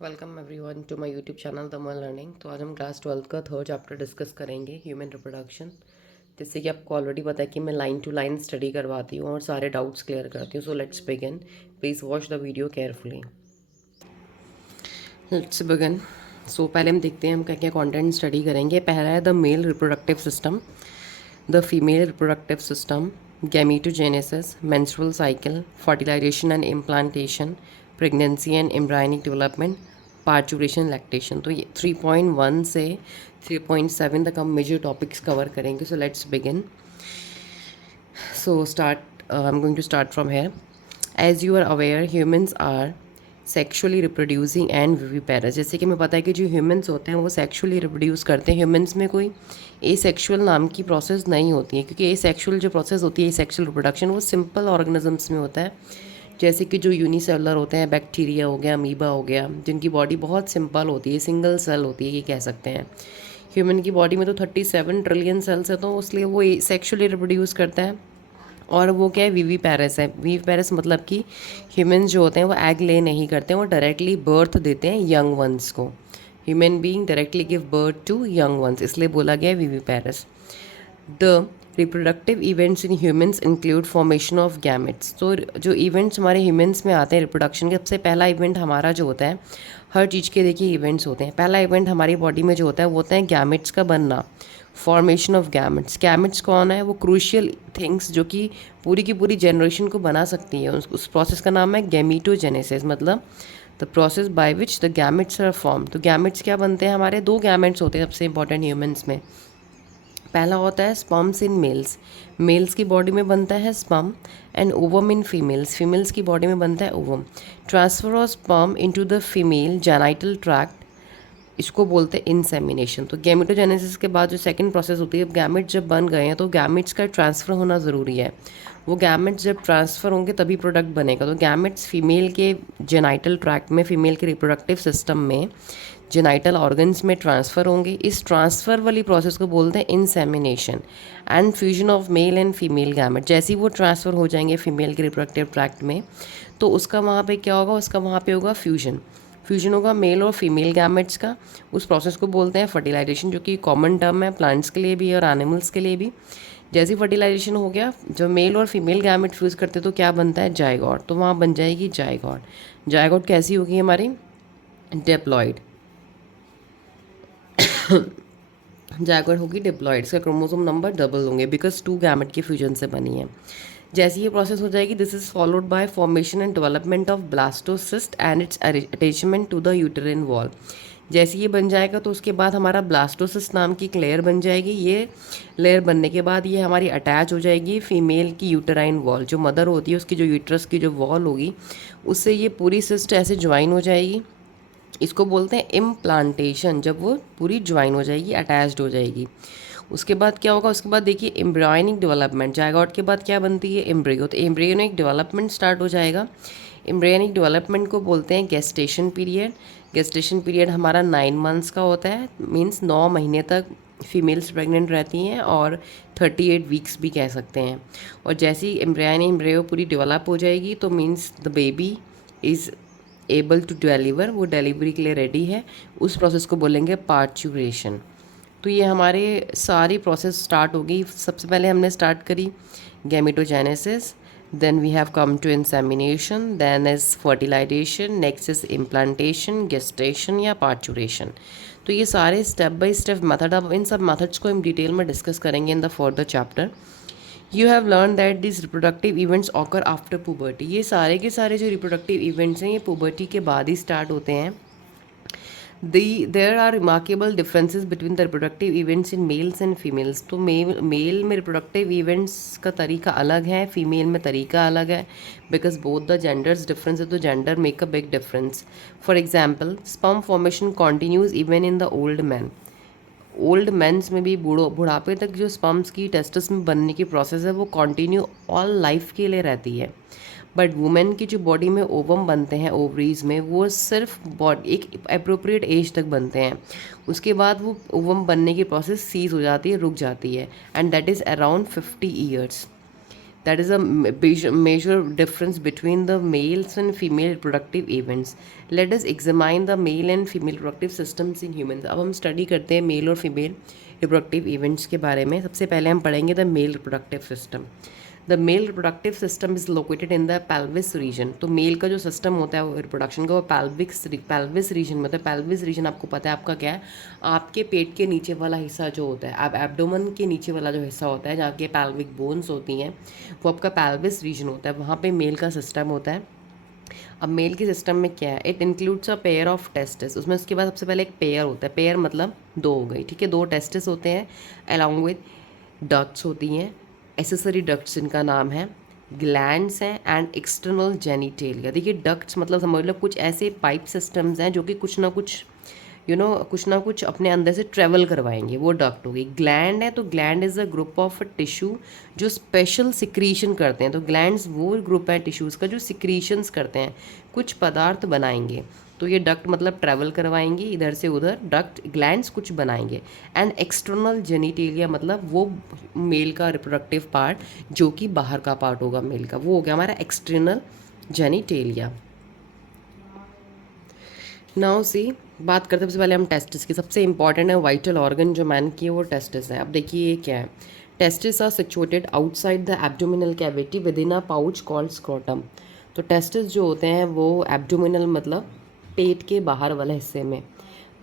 Welcome everyone to my YouTube channel the mall learning. तो आज हम क्लास 12 का थर्ड चैप्टर डिस्कस करेंगे, ह्यूमन रिप्रोडक्शन। जिससे कि आपको ऑलरेडी पता है कि मैं लाइन टू लाइन स्टडी करवाती हूँ और सारे डाउट्स क्लियर करती हूँ। So let's begin. Please watch the video carefully. Let's begin. So पहले हम देखते हैं हम क्या क्या कंटेंट स्टडी करेंगे। पहला है the male reproductive system, the female reproductive system, gametogenesis, menstrual cycle, fertilization and implantation, pregnancy and embryonic development, parturition, lactation. तो ये 3.1 से 3.7 तक हम मेजर टॉपिक्स कवर करेंगे। सो let's begin. So I'm going to start from here. As you are aware, humans are sexually reproducing and viviparous. जैसे कि हमें पता है कि जो ह्यूमंस होते हैं वो सेक्शुअली रिप्रोड्यूस करते हैं। ह्यूमंस में कोई ए सेक्शुअल नाम की प्रोसेस नहीं होती है, क्योंकि ए सेक्शुअल जो प्रोसेस होती है, ए सेक्शुअल रिप्रोडक्शन, वो सिंपल ऑर्गेनिजम्स में होता है। जैसे कि जो यूनिसेलुलर होते हैं, बैक्टीरिया हो गया, अमीबा हो गया, जिनकी बॉडी बहुत सिंपल होती है, सिंगल सेल होती है, ये कह सकते हैं। ह्यूमन की बॉडी में तो 37 ट्रिलियन सेल्स है, तो इसलिए वो सेक्शुअली रिप्रोड्यूस करता है। और वो क्या है, वीवी पैरस है। वीवी पैरस मतलब कि ह्यूमंस जो होते हैं वो एग ले नहीं करते हैं, वो डायरेक्टली बर्थ देते हैं यंग वंस को। Human being directly give birth to young ones, इसलिए बोला गया है viviparous. The reproductive events in humans include formation of gametes. तो जो इवेंट्स हमारे ह्यूमंस में आते हैं रिप्रोडक्शन के, सबसे पहला इवेंट हमारा जो होता है, हर चीज़ के देखिए इवेंट्स होते हैं। पहला इवेंट हमारी बॉडी में जो होता है वो होता है गैमेट्स का बनना, फॉर्मेशन ऑफ गैमेट्स। गैमेट्स कौन है, वो क्रूशियल थिंग्स जो कि पूरी की पूरी जनरेशन को बना सकती है। उस प्रोसेस का नाम है गैमीटोजेनेसिस, मतलब the process by which the gametes are form. तो गैमेट्स क्या बनते हैं, हमारे दो गैमेट्स होते हैं सबसे इंपॉर्टेंट ह्यूमंस में। पहला होता है स्पर्म्स इन मेल्स, मेल्स की बॉडी में बनता है sperm, and ovum in females, females की बॉडी में बनता है ovum. Transfer of sperm into the female genital tract, इसको बोलते हैं इंसेमिनेशन। तो गैमेटोजेनेसिस के बाद जो सेकंड प्रोसेस होती है, गैमेट्स जब बन गए हैं तो गैमेट्स का ट्रांसफ़र होना ज़रूरी है। वो गैमेट्स जब ट्रांसफ़र होंगे तभी प्रोडक्ट बनेगा। तो गैमेट्स फीमेल के जेनाइटल ट्रैक्ट में, फीमेल के रिप्रोडक्टिव सिस्टम में, जेनाइटल ऑर्गन्स में ट्रांसफ़र होंगे। इस ट्रांसफ़र वाली प्रोसेस को बोलते हैं insemination and fusion of male and female gamete. जैसे ही वो ट्रांसफ़र हो जाएंगे फीमेल के रिप्रोडक्टिव ट्रैक्ट में, तो उसका वहाँ पे क्या होगा, उसका वहाँ पे होगा फ्यूजन। फ्यूजन होगा मेल और फीमेल गैमेट्स का। उस प्रोसेस को बोलते हैं फर्टिलाइजेशन, जो कि कॉमन टर्म है प्लांट्स के लिए भी और एनिमल्स के लिए भी। जैसे फर्टिलाइजेशन हो गया, जब मेल और फीमेल गैमेट फ्यूज़ करते तो क्या बनता है, जायगोट। तो वहाँ बन जाएगी जायगोट। जायगोट कैसी होगी हमारी, डिप्लॉइड। जायगोट होगी डिप्लॉइड, इसका क्रोमोसोम नंबर डबल होंगे, बिकॉज 2 गैमेट के फ्यूजन से बनी है। जैसे ये प्रोसेस हो जाएगी, this is followed by formation and development of blastocyst and its attachment to the uterine wall. जैसे ये बन जाएगा तो उसके बाद हमारा ब्लास्टोसिस्ट नाम की एक लेयर बन जाएगी। ये लेयर बनने के बाद ये हमारी अटैच हो जाएगी फीमेल की यूटेराइन वॉल, जो मदर होती है उसकी जो यूट्रस की जो वॉल होगी, उससे ये पूरी सिस्ट ऐसे ज्वाइन हो जाएगी। इसको बोलते हैं इम्प्लांटेशन, जब वो पूरी ज्वाइन हो जाएगी, अटैच्ड हो जाएगी। उसके बाद क्या होगा, उसके बाद देखिए एम्ब्रियोनिक डेवलपमेंट। जायगोट के बाद क्या बनती है, एम्ब्रियो। तो एम्ब्रियोनिक डेवलपमेंट स्टार्ट हो जाएगा। एम्ब्रियोनिक डेवलपमेंट को बोलते हैं गेस्टेशन पीरियड। गेस्टेशन पीरियड हमारा 9 मंथ्स का होता है, मीन्स 9 महीने तक फीमेल्स प्रेग्नेंट रहती हैं, और 38 वीक्स भी कह सकते हैं। और जैसे ही एम्ब्रियो पूरी डेवलप हो जाएगी तो means the baby is able to deliver, वो डिलीवरी के लिए रेडी है। उस प्रोसेस को बोलेंगे पार्चुरेशन। तो ये हमारे सारी प्रोसेस स्टार्ट होगी। सबसे पहले हमने स्टार्ट करी gametogenesis, then we have come to insemination, then is fertilization, next is implantation, gestation या पार्चुरेशन। तो ये सारे स्टेप बाय स्टेप मेथड, अब इन सब मेथड्स को हम डिटेल में डिस्कस करेंगे in the further chapter. You have learn that this reproductive events occur after puberty. ये सारे के सारे जो रिप्रोडक्टिव इवेंट्स हैं ये पुबर्टी के बाद ही स्टार्ट होते हैं। There are remarkable differences between the reproductive events in males and females. तो मेल में reproductive events का तरीका अलग है, फीमेल में तरीका अलग है, because both the genders difference है, तो gender make a big difference. For example, sperm formation continues even in the old men. Old men's में भी बुढ़ापे तक जो स्पर्म्स की टेस्टिस में बनने की प्रोसेस है वो कंटिन्यू ऑल लाइफ के लिए रहती है। बट वुमेन की जो बॉडी में ओवम बनते हैं ओवरीज में, वो सिर्फ बॉडी एक अप्रोप्रिएट एज तक बनते हैं। उसके बाद वो ओवम बनने की प्रोसेस सीज हो जाती है, रुक जाती है, and that is around 50 years. That is a major difference between the males and female reproductive events. Let us examine the male and female reproductive systems in humans. अब हम स्टडी करते हैं मेल और फीमेल रिप्रोडक्टिव इवेंट्स के बारे में. सबसे पहले हम पढ़ेंगे the male reproductive system. The male reproductive system is located in the pelvis region. तो मेल का जो सिस्टम होता है वो रिप्रोडक्शन का वो पेल्विस रीजन में होता है. पेल्विस रीजन आपको पता है आपका क्या है, आपके पेट के नीचे वाला हिस्सा जो होता है, आप एब्डोमन के नीचे वाला जो हिस्सा होता है जहाँ के पेल्विक बोन्स होती हैं वो आपका पेल्विस रीजन होता है. वहाँ पे मेल का सिस्टम होता है. अब मेल के सिस्टम में क्या है, it includes a pair of testis. उसमें उसके बाद सबसे पहले एक पेयर होता है. पेयर मतलब दो हो गई, ठीक है, दो टेस्टिस होते हैं अलॉन्ग विद डक्ट्स होती हैं, एसेसरी डक्ट्स जिनका नाम है, ग्लैंड्स हैं एंड एक्सटर्नल जेनिटेलिया. देखिए डक्ट्स मतलब समझ लो कुछ ऐसे पाइप सिस्टम्स हैं जो कि कुछ ना कुछ कुछ ना कुछ अपने अंदर से ट्रेवल करवाएंगे, वो डक्ट होगी. ग्लैंड है तो gland is a group of tissue जो स्पेशल सिक्रीशन करते हैं. तो ग्लैंड्स वो ग्रुप है टिश्यूज़ का जो सिक्रीशंस करते हैं, कुछ पदार्थ बनाएंगे. तो ये डक्ट मतलब ट्रैवल करवाएंगे इधर से उधर, डक्ट ग्लैंड्स कुछ बनाएंगे. एंड एक्सटर्नल जेनिटेलिया मतलब वो मेल का रिप्रोडक्टिव पार्ट जो कि बाहर का पार्ट होगा मेल का, वो हो गया हमारा एक्सटर्नल जेनिटेलिया. नाउ सी बात करते हैं सबसे पहले हम टेस्टिस की. सबसे इंपॉर्टेंट है वाइटल ऑर्गन जो मैन की है वो टेस्टिस है. अब देखिए ये क्या है, testis are situated outside the abdominal cavity within a pouch called scrotum. तो टेस्टिस जो होते हैं वो एब्डोमिनल मतलब पेट के बाहर वाले हिस्से में,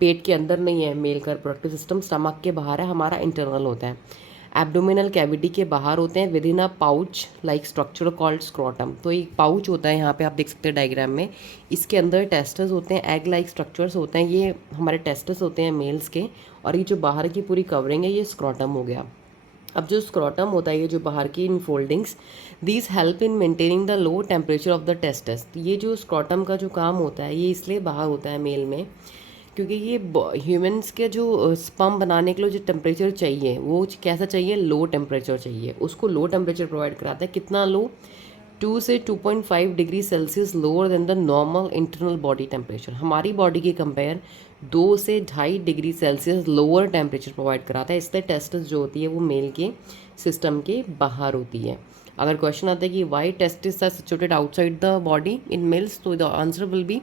पेट के अंदर नहीं है मेल का रिप्रोडक्टिव सिस्टम, स्टमक के बाहर है, हमारा इंटरनल होता है. एब्डोमिनल कैविटी के बाहर होते हैं with in a pouch like structure called scrotum. तो एक पाउच होता है, यहाँ पे आप देख सकते हैं डायग्राम में, इसके अंदर टेस्टस होते हैं, एग लाइक स्ट्रक्चर्स होते हैं, ये हमारे टेस्टस होते हैं मेल्स के. और ये जो बाहर की पूरी कवरिंग है ये स्क्रोटम हो गया. अब जो स्क्रोटम होता है ये जो बाहर की इन foldings, these help in maintaining the low temperature of the testes. ये जो स्क्रोटम का जो काम होता है ये इसलिए बाहर होता है मेल में क्योंकि ये ह्यूमंस के जो स्पर्म बनाने के लिए जो टेम्परेचर चाहिए वो कैसा चाहिए, लो टेम्परेचर चाहिए. उसको लो टेम्परेचर प्रोवाइड कराता है. कितना लो, 2 से 2.5 degree Celsius lower than the normal internal body temperature. हमारी बॉडी के कंपेयर 2 से 2.5 degree Celsius lower temperature provide कराता है. इसलिए टेस्टिस जो होती है वो मेल के सिस्टम के बाहर होती है. अगर क्वेश्चन आता है कि why testis are situated outside the body in males, तो द आंसर विल बी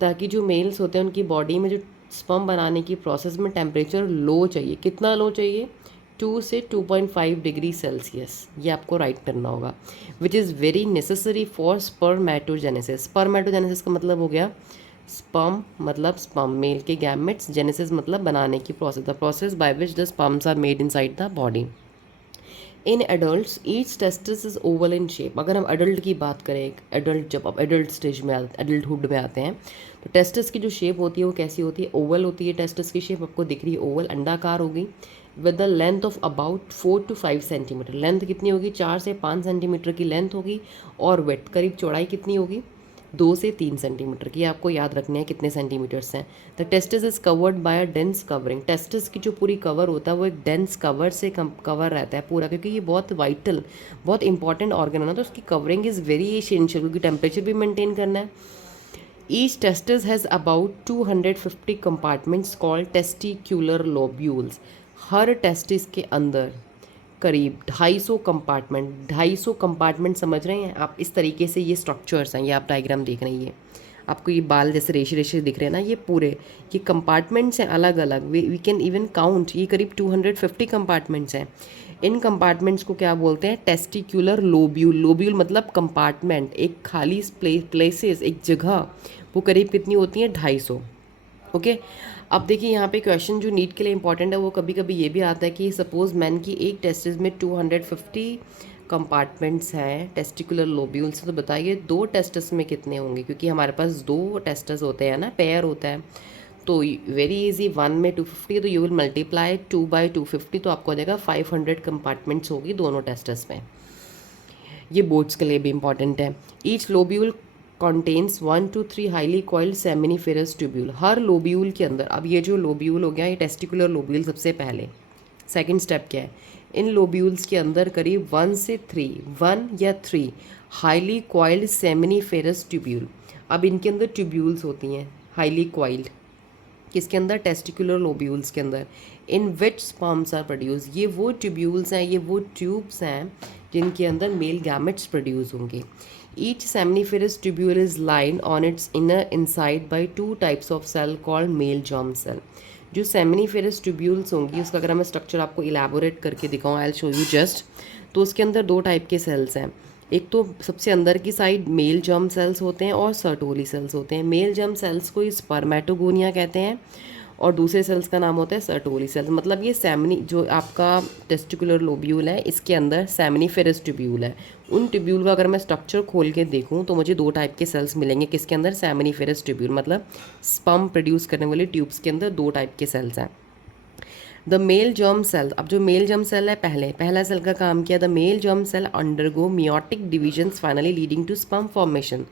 ताकि जो मेल्स होते हैं उनकी बॉडी में जो स्पर्म बनाने की प्रोसेस में टेम्परेचर लो चाहिए. कितना लो चाहिए, 2 से 2.5 डिग्री सेल्सियस. ये आपको राइट करना होगा. Which is very necessary for spermatogenesis. Spermatogenesis का मतलब हो गया स्पर्म मतलब स्पर्म मेल के गैमेट्स, जेनेसिस मतलब बनाने की process, the process by which the sperms are made inside the body. In adults each testis is oval in shape. अगर हम एडल्ट की बात करें, एडल्ट जब आप एडल्ट स्टेज में एडल्टहुड में आते हैं तो टेस्टिस की जो शेप होती है वो कैसी होती है, ओवल होती है. टेस्टिस की शेप आपको दिख रही है ओवल, अंडाकार होगी with the length of about 4 to 5 centimetre. Length कितनी होगी, 4 से 5 सेंटीमीटर की लेंथ होगी. और वेट करीब चौड़ाई कितनी होगी, 2 से 3 सेंटीमीटर की. आपको याद रखना है कितने सेंटीमीटर्स हैं. The testis is covered by a dense covering. Testis की जो पूरी कवर होता है वो एक डेंस कवर से कवर रहता है पूरा, क्योंकि ये बहुत वाइटल बहुत इंपॉर्टेंट ऑर्गन है ना, तो उसकी कवरिंग इज़ वेरी एसेंशियल क्योंकि टेम्परेचर भी मेंटेन करना है. Each testis has about 250 compartments called testicular lobules. Her testis के अंदर करीब 250 कंपार्टमेंट, 250 कंपार्टमेंट समझ रहे हैं आप. इस तरीके से ये स्ट्रक्चर्स हैं, ये आप डायग्राम देख रहे हैं, ये आपको ये बाल जैसे रेशे रेशे दिख रहे हैं ना, ये पूरे ये कंपार्टमेंट्स हैं अलग अलग. वी कैन इवन काउंट, ये करीब 250 कंपार्टमेंट्स हैं. इन कंपार्टमेंट्स को क्या बोलते हैं, टेस्टिक्यूलर लोब्यूल. लोब्यूल मतलब कंपार्टमेंट, एक खाली प्लेसेस, एक जगह, वो करीब कितनी होती हैं, 250. ओके. अब देखिए यहाँ पे क्वेश्चन जो नीट के लिए इंपॉर्टेंट है वो कभी कभी ये भी आता है कि सपोज मैन की एक टेस्टिस में 250 कंपार्टमेंट्स हैं टेस्टिकुलर लोब्यूल्स. तो बताइए दो टेस्टिस में कितने होंगे, क्योंकि हमारे पास दो टेस्टिस होते हैं ना, पेयर होता है. तो वेरी इजी, 1 में 250 तो यू विल मल्टीप्लाई 2/250 तो आपको हो जाएगा 500 कंपार्टमेंट्स होगी दोनों टेस्टिस में. ये बोर्ड्स के लिए भी इंपॉर्टेंट है. Each lobule contains 1 to 3 highly coiled seminiferous tubule. Her lobule के अंदर, अब ये जो लोब्यूल हो गया ये टेस्टिकुलर लोब्यूल सबसे पहले. सेकंड स्टेप क्या है, इन लोब्यूल्स के अंदर करीब 1 से 3 हाईली कॉइल्ड सेमिनिफेरस ट्यूब्यूल. अब इनके अंदर ट्यूब्यूल्स होती हैं हाईली कॉइल्ड. किसके अंदर, टेस्टिकुलर लोब्यूल्स के अंदर। इन विच स्पर्म्स आर प्रोड्यूस, ये वो ट्यूब्यूल्स हैं, ये वो ट्यूब्स हैं जिनके अंदर मेल गैमेट्स प्रोड्यूस होंगे। Each seminiferous tubule is lined on its inner inside by 2 types of cell called male germ cell. जो सेमनीफेरस ट्यूब्यूल्स होंगी उसका अगर मैं स्ट्रक्चर आपको इलेबोरेट करके दिखाऊँ, I will show you just. तो उसके अंदर 2 टाइप के सेल्स हैं। एक तो सबसे अंदर की साइड मेल जर्म सेल्स होते हैं और सर्टोली सेल्स होते हैं। मेल जर्म सेल्स को स्पर्मेटोगोनिया कहते हैं और दूसरे सेल्स का नाम होता है सर्टोली सेल्स। मतलब ये सेमनी जो आपका टेस्टिकुलर लोब्यूल है इसके अंदर सेमनीफेरस ट्यूब्यूल है। उन ट्यूब्यूल का अगर मैं स्ट्रक्चर खोल के देखूं तो मुझे 2 टाइप के सेल्स मिलेंगे। किसके अंदर, सेमनीफेरस ट्यूब्यूल, मतलब स्पर्म प्रोड्यूस करने वाले ट्यूब्स के अंदर 2 टाइप के सेल्स हैं। द मेल जर्म सेल, अब जो मेल जर्म सेल है पहला सेल का काम किया, the male germ cell undergo meiotic divisions finally leading to sperm formation.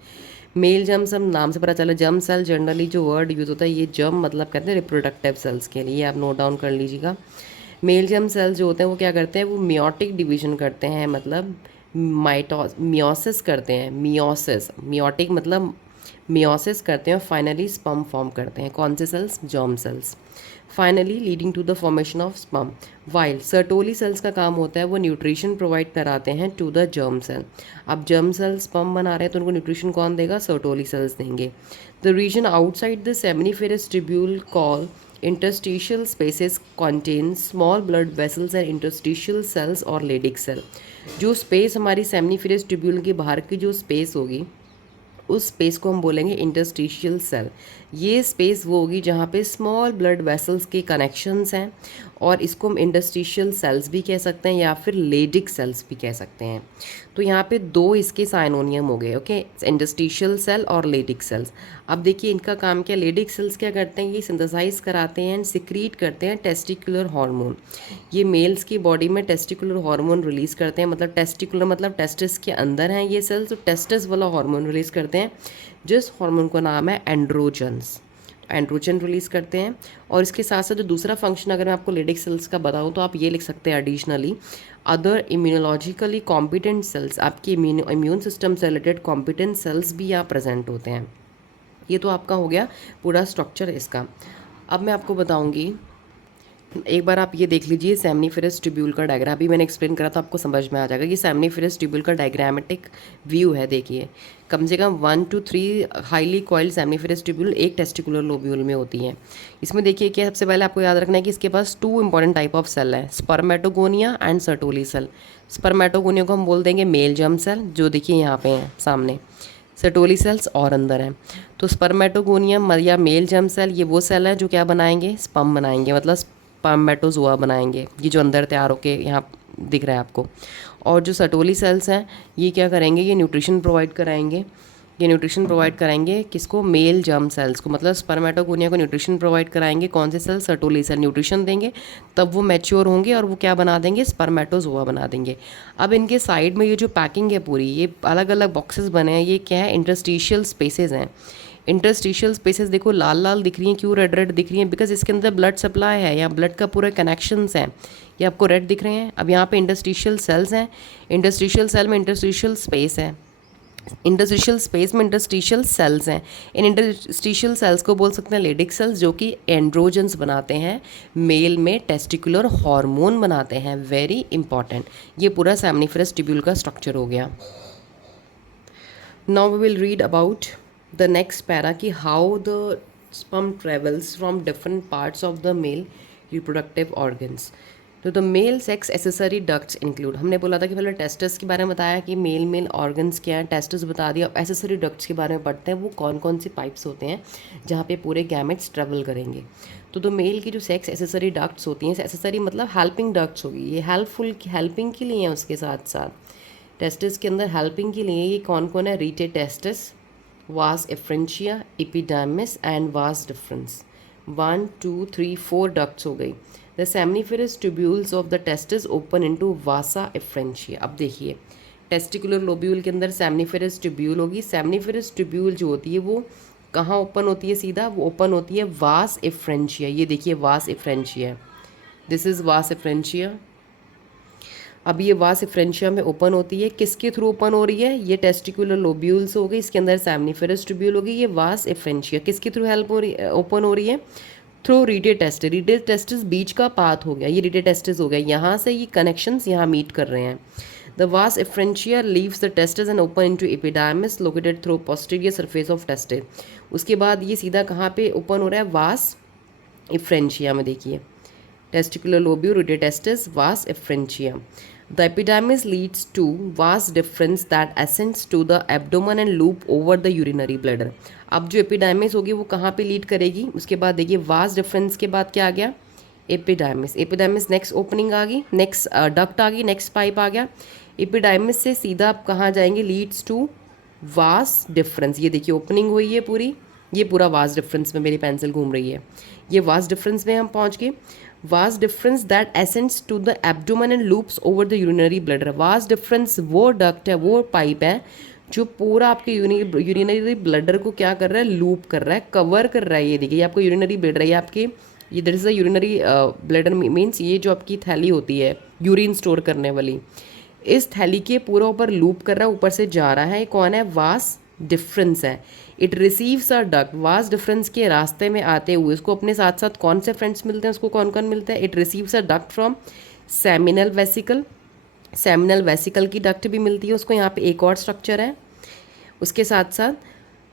Male germ सब नाम से पता चला। जर्म सेल जनरली जो वर्ड यूज होता है ये जर्म मतलब कहते हैं रिप्रोडक्टिव सेल्स के लिए, आप नोट डाउन कर लीजिएगा। मेल जर्म सेल्स जो होते हैं वो क्या करते हैं, वो मियोटिक डिवीजन करते हैं, मतलब मियोसिस करते हैं। मियोटिक मतलब मियोसिस करते हैं और फाइनली स्पर्म फॉर्म करते हैं। कौन से cells, germ cells. Finally leading to the formation of sperm. While Sertoli cells का काम होता है वो न्यूट्रिशन प्रोवाइड कराते हैं टू द जर्म सेल। अब जर्म सेल स्पर्म बना रहे हैं तो उनको न्यूट्रिशन कौन देगा, सर्टोली सेल्स देंगे। The region outside the seminiferous tubule call interstitial spaces contain small blood vessels and interstitial cells और लेडिक सेल। जो स्पेस हमारी सेमनीफेरस ट्यूब्यूल के बाहर की जो स्पेस होगी उस स्पेस को हम बोलेंगे इंटरस्टिशियल सेल। ये स्पेस वो होगी जहाँ पे स्मॉल ब्लड वेसल्स के कनेक्शंस हैं और इसको हम इंटरस्टिशियल सेल्स भी कह सकते हैं या फिर लेडिक सेल्स भी कह सकते हैं। तो यहाँ पे 2 इसके साइनोनियम हो गए, ओके, इंटरस्टिशियल सेल और लेडिक सेल्स। अब देखिए इनका काम क्या, लेडिक सेल्स क्या करते हैं, ये सिंथेसाइज कराते हैं एंड सिक्रीट करते हैं टेस्टिकुलर हार्मोन। ये मेल्स की बॉडी में टेस्टिकुलर हार्मोन रिलीज़ करते हैं, मतलब टेस्टिकुलर मतलब टेस्टिस के अंदर हैं ये सेल्स, तो टेस्टिस वाला हार्मोन रिलीज़ करते हैं जिस हार्मोन का नाम है एंड्रोजन्स। एंड्रोजन रिलीज़ करते हैं। और इसके साथ साथ जो दूसरा फंक्शन अगर मैं आपको लेडिक सेल्स का बताऊँ तो आप ये लिख सकते हैं additionally, other immunologically competent cells, आपके इम्यून सिस्टम से रिलेटेड कॉम्पिटेंट सेल्स भी यहाँ प्रेजेंट होते हैं। ये तो आपका हो गया पूरा स्ट्रक्चर इसका। अब मैं आपको बताऊंगी, एक बार आप ये देख लीजिए सेमनीफेरस ट्यूब्यूल का डायग्राम, अभी मैंने एक्सप्लेन करा तो आपको समझ में आ जाएगा। ये सेमनीफेरस ट्यूब्यूल का डायग्रामेटिक व्यू है। देखिए कम से कम 1 to 3 highly coiled seminiferous tubule एक टेस्टिकुलर लोब्यूल में होती हैं। इसमें देखिए कि सबसे पहले आपको याद रखना है कि इसके पास 2 इंपॉर्टेंट टाइप ऑफ सेल है, spermatogonia and Sertoli cell. Spermatogonia को हम बोल देंगे मेल जर्म सेल, जो देखिए यहाँ पे हैं सामने। सर्टोली सेल्स और अंदर हैं। तो स्पर्मेटोगोनियम या मेल जर्म सेल ये वो सेल हैं जो क्या बनाएंगे, स्पर्म बनाएंगे, मतलब स्पर्मेटोजोआ बनाएंगे। ये जो अंदर तैयार होके यहाँ दिख रहा है आपको। और जो सर्टोली सेल्स हैं ये क्या करेंगे, ये न्यूट्रिशन प्रोवाइड कराएंगे। ये न्यूट्रिशन प्रोवाइड कराएंगे किसको, मेल जर्म सेल्स को, मतलब स्पर्मेटोगोनिया को न्यूट्रिशन प्रोवाइड कराएंगे। कौन से सेल, सर्टोली सेल। न्यूट्रिशन देंगे तब वो मैच्योर होंगे और वो क्या बना देंगे, स्पर्मेटोजोआ बना देंगे। अब इनके साइड में ये जो पैकिंग है पूरी, ये अलग अलग बॉक्सेस बने हैं, ये क्या है, इंटरस्टिशियल स्पेसेस हैं। इंटरस्टिशियल स्पेसेस देखो लाल लाल दिख रही हैं, क्यों रेड रेड दिख रही हैं, बिकॉज इसके अंदर ब्लड सप्लाई है, यहाँ ब्लड का पूरा कनेक्शंस हैं, ये आपको रेड दिख रहे हैं। अब यहाँ पे इंटरस्टिशियल सेल्स हैं, इंटरस्टिशियल सेल में इंटरस्टिशियल स्पेस है, इंटरस्टिशियल स्पेस में इंटरस्टिशियल सेल्स हैं। इन इंटरस्टिशियल सेल्स को बोल सकते हैं लेडिक सेल्स, जो कि एंड्रोजन्स बनाते हैं, मेल में टेस्टिकुलर हार्मोन बनाते हैं। Very important. ये पूरा सेमनीफेरस ट्यूब्यूल का स्ट्रक्चर हो गया। Now we will read about the next para कि how the sperm travels from different parts of the male reproductive organs. तो the male sex accessory ducts include, हमने बोला था कि पहले टेस्टस के बारे में बताया कि मेल ऑर्गन्स क्या है, टेस्टस बता दिया। अब एसेसरी डक्ट्स के बारे में पढ़ते हैं, वो कौन कौन से पाइप्स होते हैं जहाँ पे पूरे गैमेट्स ट्रेवल करेंगे। तो मेल की जो सेक्स एसेसरी डक्ट्स होती हैं, एसेसरी मतलब हेल्पिंग डक्ट्स होगी, ये हेल्पिंग के लिए हैं। उसके साथ साथ टेस्टिस के अंदर हेल्पिंग के लिए ये कौन कौन है, रीटे टेस्टिस, वास efferentia, epidermis and vas deferens. 1 2 3 4 ducts हो गई। The seminiferous tubules of the testis open into Vasa efferentia. अब देखिए टेस्टिकुलर लोब्यूल के अंदर सेमनीफेरस ट्यूब्यूल होगी। सेमनीफेरस ट्यूब्यूल जो होती है वो कहाँ ओपन होती है, सीधा वो ओपन होती है वास एफ्रेंशिया। ये देखिए वास एफ्रेंशिया, दिस इज़ वास एफ्रेंशिया। अब ये वास एफ्रेंशिया में ओपन होती है, किसके थ्रू ओपन हो रही है, ये टेस्टिकुलर लोब्यूल्स हो गई, इसके अंदर सेमनीफेरस ट्यूब्यूल होगी। ये वास एफ्रेंशिया किसके थ्रू हेल्प हो रही है, ओपन हो रही है, थ्रू रीटेटेस्टिस बीच का पाथ हो गया, ये रीटेटेस्टिस हो गया, यहाँ से ये कनेक्शंस यहाँ मीट कर रहे हैं। The vas efferentia leaves the testis and open into epididymis located through posterior surface of testis. उसके बाद ये सीधा कहाँ पे ओपन हो रहा है, वास एफ्रेंशिया में, देखिए testicular lobule, radiotestis, vas efferentia. The epidermis leads to vas deferens that ascends to the abdomen and loop over the urinary bladder. अब जो एपिडार्मिस होगी वो कहाँ पे लीड करेगी, उसके बाद देखिए वास डिफरेंस के बाद क्या आ गया, एपिडार्मिस। एपिडार्मिस नेक्स्ट ओपनिंग आ गई, नेक्स्ट डक्ट आ गई, नेक्स्ट पाइप आ गया। एपिडार्मिस से सीधा आप कहाँ जाएंगे, लीड्स टू वास डिफरेंस। ये देखिए ओपनिंग हुई है पूरी, ये पूरा वास डिफरेंस में मेरी पेंसिल घूम रही है, ये वास डिफरेंस में हम पहुँच गए। Vas deferens that ascends to the abdomen and loops over the urinary bladder. Vas deferens वो डक्ट है, वो पाइप है जो पूरा आपके यूरिनरी ब्लडर को क्या कर रहा है, लूप कर रहा है, कवर कर रहा है। ये देखिए, ये आपको यूरिनरी ब्लडर है, ये आपके ये that is the urinary bladder means ये जो आपकी थैली होती है यूरिन स्टोर करने वाली, इस थैली के पूरा ऊपर लूप कर रहा है, ऊपर से जा रहा है। ये कौन है, वास डिफरेंस है। It receives a duct, vas deferens के रास्ते में आते हुए उसको अपने साथ साथ कौन से फ्रेंड्स मिलते हैं, उसको कौन कौन मिलते हैं, it receives a duct from seminal vesicle, seminal vesicle की डक्ट भी मिलती है उसको, यहाँ पे एक और स्ट्रक्चर है उसके साथ साथ,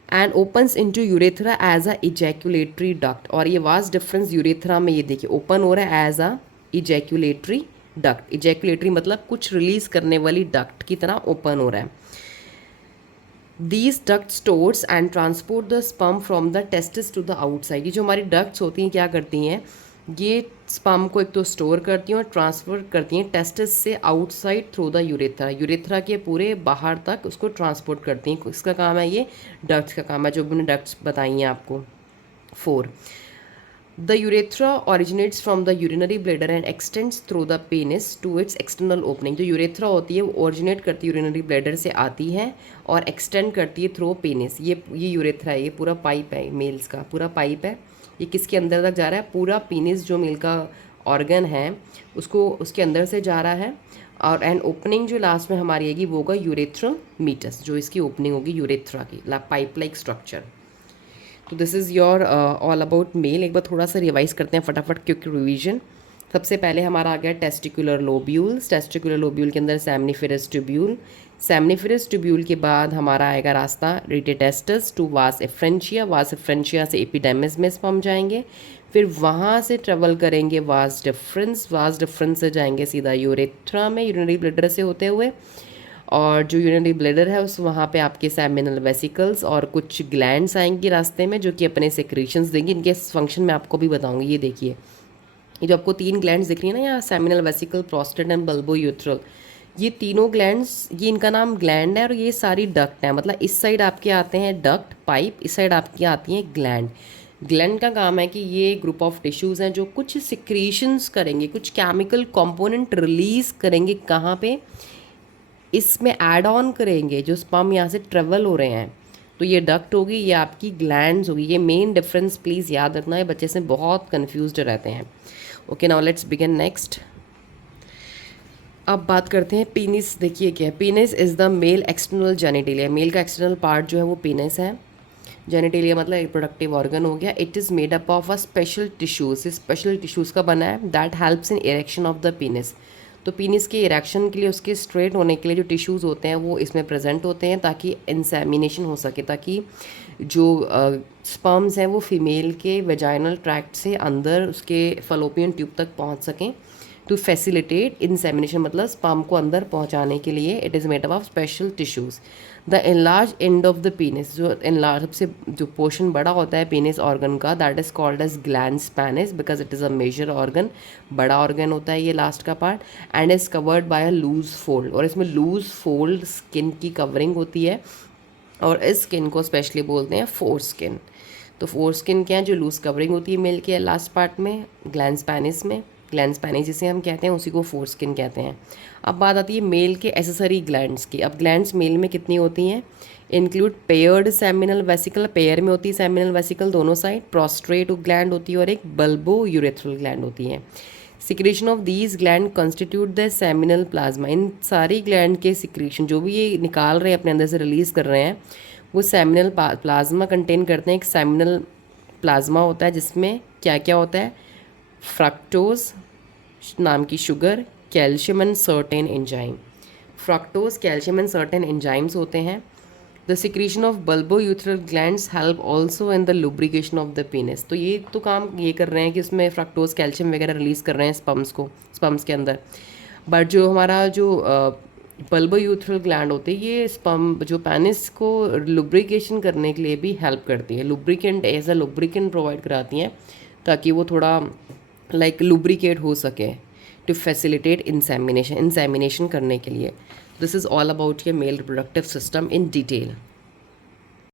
and opens into urethra as a ejaculatory duct. और ये वास डिफरेंस यूरेथ्रा में ये देखिए ओपन हो रहा है as a ejaculatory duct. Ejaculatory मतलब कुछ रिलीज करने वाली डक्ट की तरह ओपन हो रहा है। These duct stores and transport the sperm from the testis to the outside। ये जो हमारी डक्ट्स होती हैं क्या करती हैं, ये स्पर्म को एक तो स्टोर करती हैं और ट्रांसफ़र करती हैं टेस्टिस से outside through the urethra, urethra के पूरे बाहर तक उसको ट्रांसपोर्ट करती हैं। इसका काम है, ये डक्ट्स का काम है जो मैंने डक्ट्स बताई हैं आपको 4। The urethra originates from the urinary bladder and extends through the penis to its external opening। जो यूरेथ्रा होती है वो ओरिजिनेट करती है यूरिनरी ब्लैडर से आती है और एक्सटेंड करती है थ्रू पेनिस। ये यूरेथ्रा है, ये पूरा पाइप है, मेल्स का पूरा पाइप है। ये किसके अंदर तक जा रहा है, पूरा पेनिस जो मेल का ऑर्गन है उसको उसके अंदर से जा रहा है। और एंड ओपनिंग जो लास्ट में हमारी आएगी वो होगा यूरेथ्रल मीटस, जो इसकी ओपनिंग होगी यूरेथ्रा की, पाइप लाइक स्ट्रक्चर। तो this is your all about male. एक बार थोड़ा सा रिवाइज करते हैं फटाफट, क्योंकि रिवीजन। सबसे पहले हमारा आ गया टेस्टिकुलर लोब्यूल्स, टेस्टिकुलर लोब्यूल के अंदर सेमनिफेरस ट्यूब्यूल, सेमनिफेरस ट्यूब्यूल के बाद हमारा आएगा रास्ता रेटेटेस्टस टू वास एफ्रेंशिया, वास एफ्रेंशिया से एपिडेमिस में पहुंच जाएंगे, फिर वहाँ से ट्रेवल करेंगे वास डिफरेंस, वास डिफरेंस से जाएंगे सीधा यूरेथ्रा में यूरिनरी ब्लैडर से होते हुए, और जो यूरिनरी ब्लैडर है उस वहाँ पे आपके सेमिनल वेसिकल्स और कुछ ग्लैंड्स आएंगी रास्ते में जो कि अपने सेक्रीशंस देंगी। इनके फंक्शन मैं आपको भी बताऊंगी। ये देखिए, ये जो आपको 3 ग्लैंड्स दिख रही है ना यहाँ, seminal vesicle, prostate and bulbourethral, ये तीनों ग्लैंड्स, ये इनका नाम ग्लैंड है और ये सारी डक्ट है। मतलब इस साइड आपके आते हैं डक्ट पाइप, इस साइड आपकी आती हैं ग्लैंड। ग्लैंड का काम है कि ये ग्रुप ऑफ टिश्यूज़ हैं जो कुछ सिक्रीशंस करेंगे, कुछ केमिकल कंपोनेंट रिलीज़ करेंगे, कहाँ पे, इसमें ऐड ऑन करेंगे जो स्पर्म यहाँ से ट्रेवल हो रहे हैं। तो ये डक्ट होगी, ये आपकी ग्लैंड्स होगी। ये मेन डिफरेंस प्लीज़ याद रखना है, बच्चे से बहुत कन्फ्यूज्ड रहते हैं। Okay, now let's begin next. अब बात करते हैं पीनिस। देखिए क्या है, penis is the male external genitalia. Male का एक्सटर्नल पार्ट जो है वो पीनिस है। जेनिटेलिया मतलब रिप्रोडक्टिव ऑर्गन हो गया। It is made up of a special tissues, special tissues का बना है। That helps in erection of the penis. तो पीनिस के इरेक्शन के लिए, उसके स्ट्रेट होने के लिए जो टिश्यूज़ होते हैं वो इसमें प्रेजेंट होते हैं ताकि इंसेमिनेशन हो सके, ताकि जो स्पर्म्स हैं वो फीमेल के वेजाइनल ट्रैक्ट से अंदर उसके फलोपियन ट्यूब तक पहुंच सकें। टू फैसिलिटेट इंसेमिनेशन मतलब स्पर्म को अंदर पहुंचाने के लिए it is made up of special tissues. The enlarge end of the penis, जो इनलार्ज सबसे जो पोर्शन बड़ा होता है पेनिस ऑर्गन का, that is called as glands penis because it is a major organ, बड़ा ऑर्गन होता है ये लास्ट का part, and is covered by a loose fold. और इसमें लूज फोल्ड स्किन की कवरिंग होती है और इस स्किन को स्पेशली बोलते हैं फोर स्किन। तो फोर स्किन क्या है, जो लूज कवरिंग होती है मेल के लास्ट पार्ट में ग्लैंड्स पेनिस में, ग्लैंड्स पेनिस जिसे हम कहते हैं उसी को फोर स्किन कहते हैं। अब बात आती है मेल के एसेसरी ग्लैंड्स की। अब ग्लैंड्स मेल में कितनी होती हैं, include paired seminal vesicle, pair में होती है सेमिनल वेसिकल दोनों साइड, प्रोस्ट्रेट ग्लैंड होती है और एक बल्बो यूरेथ्रल ग्लैंड होती है। Secretion of these gland constitute the seminal plasma. इन सारी ग्लैंड के सिक्रेशन जो भी ये निकाल रहे हैं अपने अंदर से रिलीज़ कर रहे हैं वो सेमिनल प्लाज्मा कंटेन करते हैं। एक सेमिनल प्लाज्मा होता है जिसमें क्या क्या होता है, फ्रक्टोज नाम की sugar, calcium and certain enzyme. Fructose, calcium and certain enzymes होते हैं। The secretion of bulbourethral glands help also in the lubrication of the penis. तो ये तो काम ये कर रहे हैं कि उसमें फ्रक्टोज कैल्शियम वगैरह रिलीज़ कर रहे हैं स्पम्स के अंदर। बट जो हमारा जो बल्बोयूथरल ग्लैंड होते हैं, ये स्पम जो पेनिस को लुब्रिकेशन करने के लिए भी हेल्प करती है, lubricant as a lubricant provide कराती हैं ताकि वो थोड़ा लाइक लुब्रिकेट हो सके, टू फैसिलिटेट इंसेमिनेशन करने के लिए। This is all about your mail reproductive system in detail.